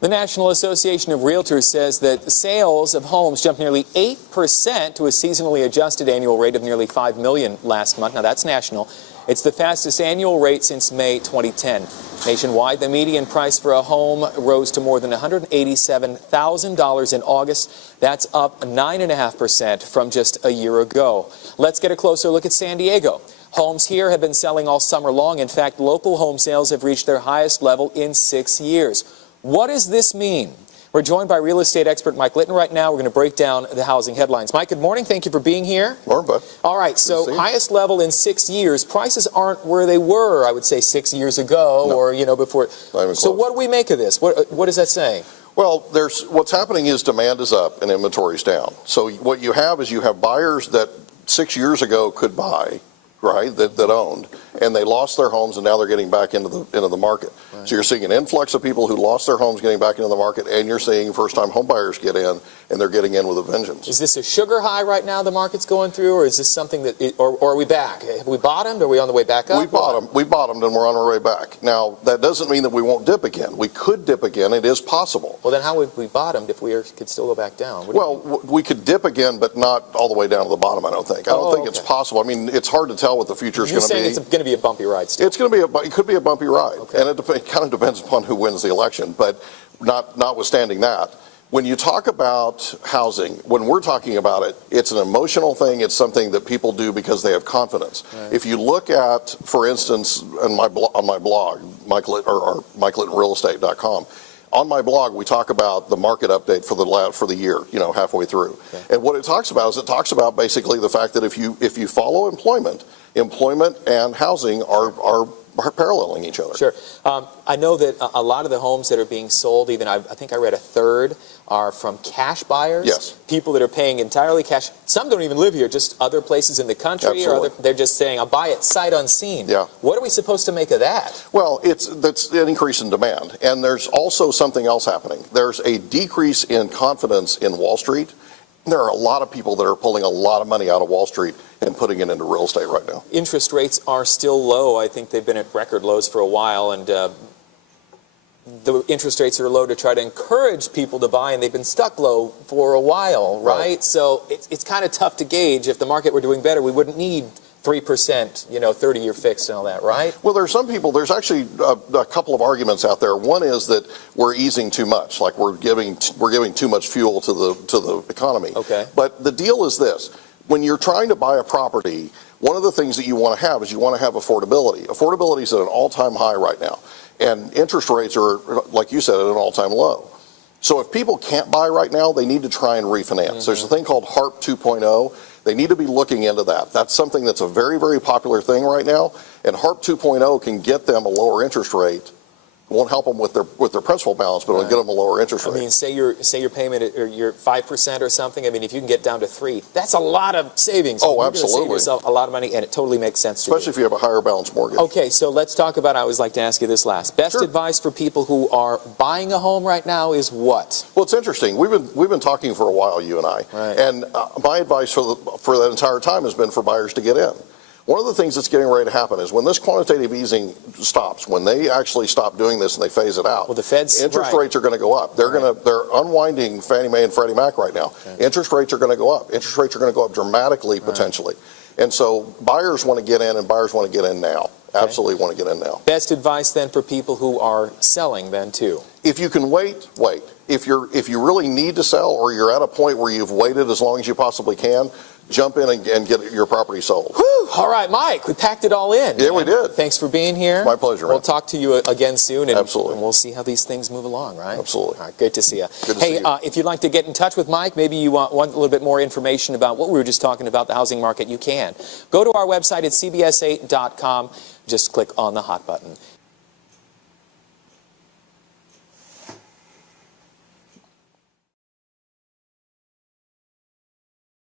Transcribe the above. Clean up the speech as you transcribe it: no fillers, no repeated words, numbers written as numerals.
The National Association of Realtors says that sales of homes jumped nearly 8% to a seasonally adjusted annual rate of nearly 5 million last month. Now that's national. It's the fastest annual rate since May 2010. Nationwide, the median price for a home rose to more than $187,000 in August. That's up 9.5% from just a year ago. Let's get a closer look at San Diego. Homes here have been selling all summer long. In fact, local home sales have reached their highest level in 6 years. What does this mean? We're joined by real estate expert Mike Litton right now. We're going to break down the housing headlines. Mike, good morning. Thank you for being here. Morning, bud. All right, so highest level in 6 years. Prices aren't where they were, I would say, 6 years ago or, before. So what do we make of this? What is that saying? Well, what's happening is demand is up and inventory's down. So what you have is you have buyers that 6 years ago could buy, right, that owned, and they lost their homes and now they're getting back into the market. Right. So you're seeing an influx of people who lost their homes getting back into the market, and you're seeing first-time home buyers get in, and they're getting in with a vengeance. Is this a sugar high right now the market's going through, or is this something that, or are we back? Have we bottomed? Are we on the way back up? We bottomed and we're on our way back. Now, that doesn't mean that we won't dip again. We could dip again. It is possible. Well, then how would we bottomed if we could still go back down? Well, we could dip again, but not all the way down to the bottom, I don't think. I don't think it's possible. I mean, it's hard to tell what the future is going to be. You're saying it's going to be a bumpy ride still? It's going to be it could be a bumpy ride, and it kind of depends upon who wins the election. But notwithstanding that, when you talk about housing, when we're talking about it, it's an emotional thing. It's something that people do because they have confidence. Right. If you look at, for instance, on my blog, MikeLittonRealEstate.com. On my blog, we talk about the market update for the year, halfway through. Okay. And what it talks about is basically the fact that if you follow employment and housing are paralleling each other. Sure. I know that a lot of the homes that are being sold, even I think I read a third, are from cash buyers. Yes. People that are paying entirely cash. Some don't even live here, just other places in the country. Absolutely. Or they're just saying, I'll buy it sight unseen. Yeah. What are we supposed to make of that? Well, that's an increase in demand. And there's also something else happening. There's a decrease in confidence in Wall Street. There are a lot of people that are pulling a lot of money out of Wall Street and putting it into real estate right now. Interest rates are still low. I think they've been at record lows for a while, and the interest rates are low to try to encourage people to buy, and they've been stuck low for a while, right? So it's kind of tough to gauge. If the market were doing better, we wouldn't need 3%, 30-year fixed and all that, right? Well, there's actually a couple of arguments out there. One is that we're easing too much, like we're giving too much fuel to the economy. Okay. But the deal is this: when you're trying to buy a property, one of the things that you want to have is affordability. Affordability is at an all-time high right now, and interest rates are, like you said, at an all-time low. So if people can't buy right now, they need to try and refinance. Mm-hmm. There's a thing called HARP 2.0. They need to be looking into that. That's something that's a very, very popular thing right now, and HARP 2.0 can get them a lower interest rate. It won't help them with their principal balance, but it'll get them a lower interest rate. I mean, say your payment or your 5% or something. I mean, if you can get down to 3%, that's a lot of savings. Oh, you're absolutely. You're going to save yourself a lot of money, and it totally makes sense to you. Especially if you have a higher balance mortgage. Okay, so let's talk about. I always like to ask you this last. Best advice for people who are buying a home right now is what? Well, it's interesting. We've been talking for a while, you and I, and my advice for that entire time has been for buyers to get in. One of the things that's getting ready to happen is when this quantitative easing stops, when they actually stop doing this and they phase it out, well, the Fed's interest rates are going to go up. They're unwinding Fannie Mae and Freddie Mac right now. Okay. Interest rates are going to go up. Interest rates are going to go up dramatically potentially. And so buyers want to get in, and buyers want to get in now. Okay. Absolutely want to get in now. Best advice then for people who are selling then too? If you can wait. If you really need to sell, or you're at a point where you've waited as long as you possibly can, jump in and get your property sold. Whew. All right, Mike, we packed it all in. Yeah, we did. Thanks for being here. My pleasure, man. We'll talk to you again soon, and Absolutely. And we'll see how these things move along, right? Absolutely. All right, great to see you. Good to see you. If you'd like to get in touch with Mike, maybe you want a little bit more information about what we were just talking about, the housing market, you can. Go to our website at cbs8.com. Just click on the hot button.